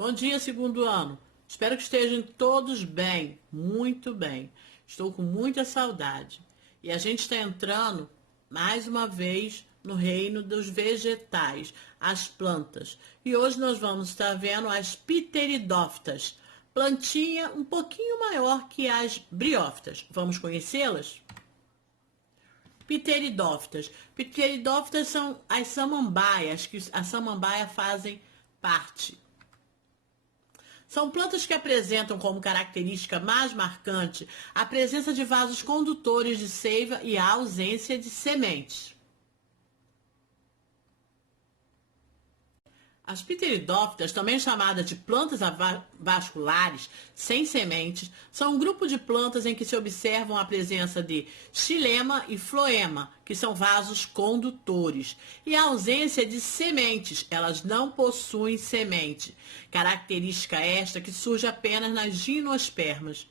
Bom dia, segundo ano. Espero que estejam todos bem, muito bem. Estou com muita saudade. E a gente está entrando, mais uma vez, no reino dos vegetais, as plantas. E hoje nós vamos estar vendo as pteridófitas, plantinha um pouquinho maior que as briófitas. Vamos conhecê-las? Pteridófitas. Pteridófitas são as samambaias, que a samambaia fazem parte. São plantas que apresentam como característica mais marcante a presença de vasos condutores de seiva e a ausência de sementes. As pteridófitas, também chamadas de plantas vasculares sem sementes, são um grupo de plantas em que se observam a presença de xilema e floema, que são vasos condutores, e a ausência de sementes. Elas não possuem semente, característica esta que surge apenas nas gimnospermas.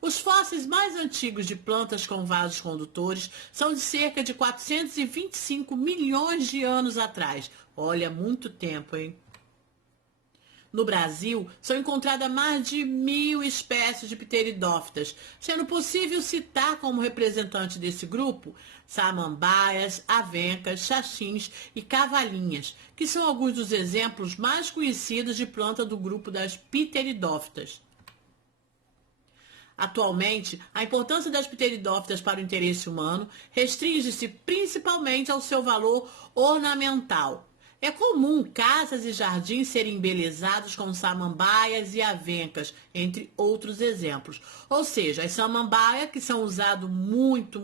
Os fósseis mais antigos de plantas com vasos condutores são de cerca de 425 milhões de anos atrás. Olha, muito tempo, hein? No Brasil, são encontradas mais de 1.000 espécies de pteridófitas, sendo possível citar como representante desse grupo samambaias, avencas, xaxins e cavalinhas, que são alguns dos exemplos mais conhecidos de planta do grupo das pteridófitas. Atualmente, a importância das pteridófitas para o interesse humano restringe-se principalmente ao seu valor ornamental. É comum casas e jardins serem embelezados com samambaias e avencas, entre outros exemplos. Ou seja, as samambaias que são usadas muito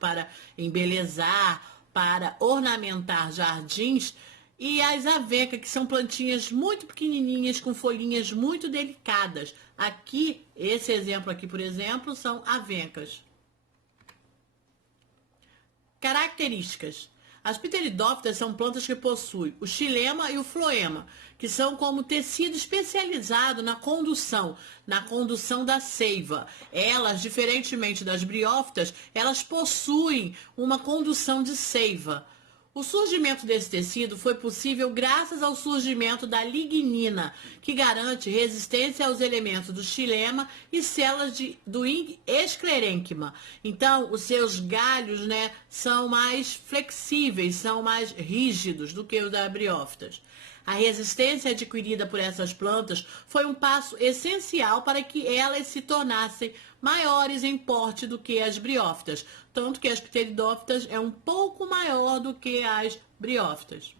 para embelezar, para ornamentar jardins, e as avencas, que são plantinhas muito pequenininhas, com folhinhas muito delicadas. Aqui, esse exemplo aqui, por exemplo, são avencas. Características. As pteridófitas são plantas que possuem o xilema e o floema, que são como tecido especializado na condução da seiva. Elas, diferentemente das briófitas, elas possuem uma condução de seiva. O surgimento desse tecido foi possível graças ao surgimento da lignina, que garante resistência aos elementos do xilema e células do esclerênquima. Então, os seus galhos, são mais flexíveis, são mais rígidos do que os das briófitas. A resistência adquirida por essas plantas foi um passo essencial para que elas se tornassem maiores em porte do que as briófitas, tanto que as pteridófitas é um pouco maior do que as briófitas.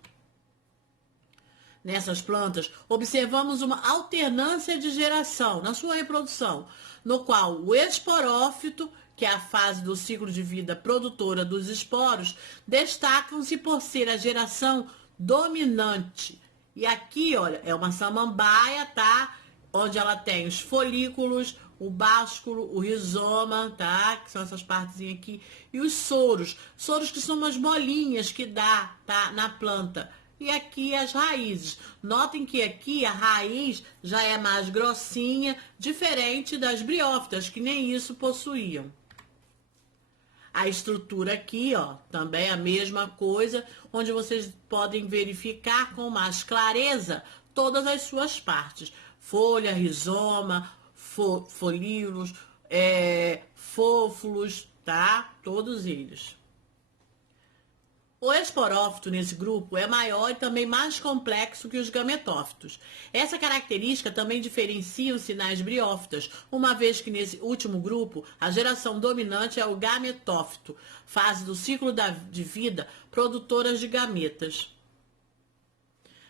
Nessas plantas, observamos uma alternância de geração na sua reprodução, no qual o esporófito, que é a fase do ciclo de vida produtora dos esporos, destacam-se por ser a geração dominante. E aqui, olha, é uma samambaia, tá? Onde ela tem os folículos, o básculo, o rizoma, tá? Que são essas partezinhas aqui. E os soros. Soros que são umas bolinhas que dá, tá? Na planta. E aqui as raízes. Notem que aqui a raiz já é mais grossinha, diferente das briófitas, que nem isso possuíam. A estrutura aqui, ó, também é a mesma coisa, onde vocês podem verificar com mais clareza todas as suas partes. Folha, rizoma, folíolos, fósforos, tá? Todos eles. O esporófito nesse grupo é maior e também mais complexo que os gametófitos. Essa característica também diferencia-se nas briófitas, uma vez que nesse último grupo a geração dominante é o gametófito, fase do ciclo de vida produtoras de gametas.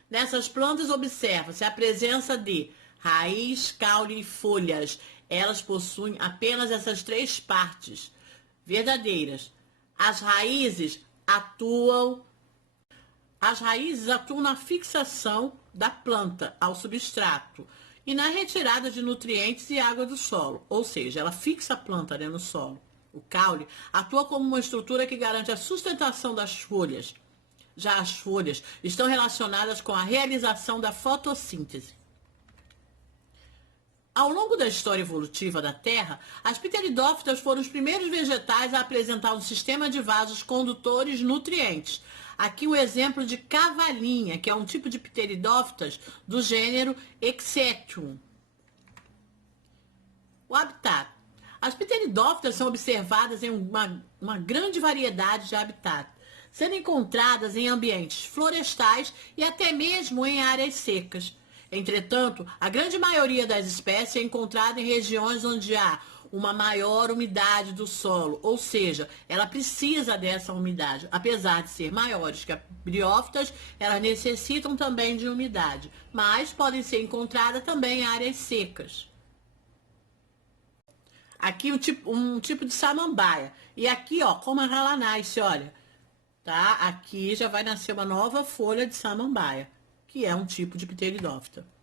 Nessas plantas observa-se a presença de raiz, caule e folhas. Elas possuem apenas essas três partes verdadeiras. As raízes atuam na fixação da planta ao substrato e na retirada de nutrientes e água do solo, ou seja, ela fixa a planta no solo. O caule atua como uma estrutura que garante a sustentação das folhas. Já as folhas estão relacionadas com a realização da fotossíntese. Ao longo da história evolutiva da Terra, as pteridófitas foram os primeiros vegetais a apresentar um sistema de vasos condutores nutrientes. Aqui um exemplo de cavalinha, que é um tipo de pteridófitas do gênero Exetium. O habitat. As pteridófitas são observadas em uma grande variedade de habitat, sendo encontradas em ambientes florestais e até mesmo em áreas secas. Entretanto, a grande maioria das espécies é encontrada em regiões onde há uma maior umidade do solo, ou seja, ela precisa dessa umidade. Apesar de ser maiores que as briófitas, elas necessitam também de umidade, mas podem ser encontradas também em áreas secas. Aqui um tipo de samambaia. E aqui, ó, como ela nasce, olha. Tá? Aqui já vai nascer uma nova folha de samambaia, que é um tipo de pteridófita.